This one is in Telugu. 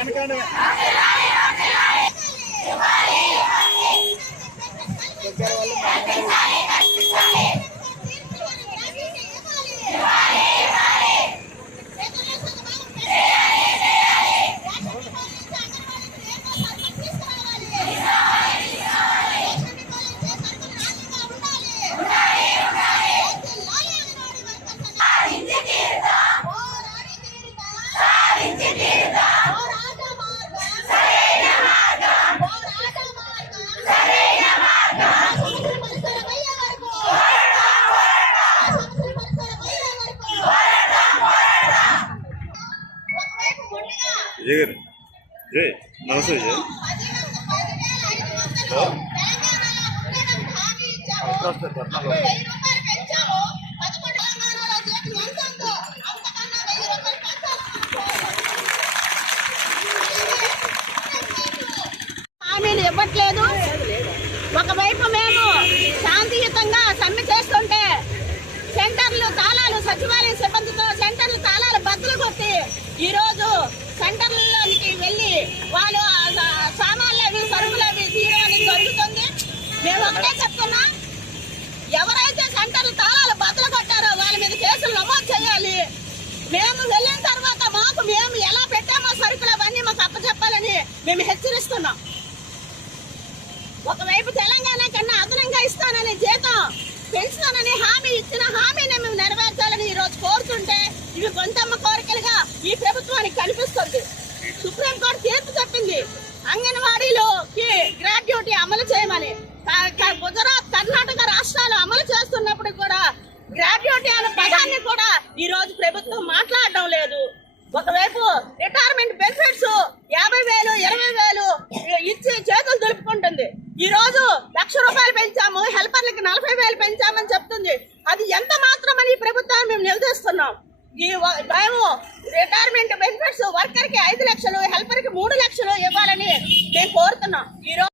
ఎందుకంటే జగన్ గారు. జై నమస్తే జగన్ అవకాశం హామీలు ఇవ్వట్లేదు. ఒకవైపు మేము శాంతియుతంగా సమ్మె చేస్తుంటే సెంటర్లు తాళాలు సచివాలయ సిబ్బందితో సెంటర్లు తాళాలు బద్దలు కొట్టి ఈ రోజు సెంటర్లలోనికి వెళ్ళి వాళ్ళు ఆ సా- సామాన్లు అవి సరుకులు అవి తీయడం అనేది జరుగుతుంది మేము ఒకటే చెప్తున్నా. ఎవరైతే సెంటర్లు తాళాలు బద్దలు కొట్టారో వాళ్ళ మీద కేసులు నమోదు చేయాలి. మేము వెళ్ళిన తర్వాత మాకు మేము ఎలా పెట్టామో సరుకులు అవన్నీ మాకు అప్పచెప్పాలని మేము హెచ్చరిస్తున్నాం. ఒకవైపు తెలంగాణ కన్నా అదనంగా ఇస్తానని జీతం పెంచుతానని హామీ ఇచ్చిన హామీని మేము నెరవేర్చాలని ఈ రోజు కోరుతుంటే ఇవి గొంతమ్మ కోరికలుగా ఈ ప్రభుత్వానికి కనిపిస్తుంది. సుప్రీంకోర్టు తీర్పు చెప్పింది. అంగన్వాడీలోకి గ్రాడ్యుటీ అమలు చేయమని. గుజరాత్ కర్ణాటక రాష్ట్రాలు అమలు చేస్తున్నప్పుడు కూడా గ్రాడ్యుయేట్ అనే పదాన్ని కూడా ఈ రోజు ప్రభుత్వం మాట్లాడడం లేదు. ఒకవైపు రిటైర్మెంట్ బెనిఫిట్స్ యాభై వేలు ఇరవై వేలు ఇచ్చి చేతులు దులుపుకుంటుంది. ఈ రోజు లక్ష రూపాయలు పెంచాము హెల్పర్లకి నలభై వేలు పెంచామని చెప్తుంది. అది ఎంత మాత్రం అని ప్రభుత్వాన్ని మేము నిలదీస్తున్నాం ఈ మేము రిటైర్మెంట్ బెనిఫిట్స్ వర్కర్కి ఐదు లక్షలు హెల్పర్కి మూడు లక్షలు ఇవ్వాలని మేము కోరుతున్నాం. ఈ రోజు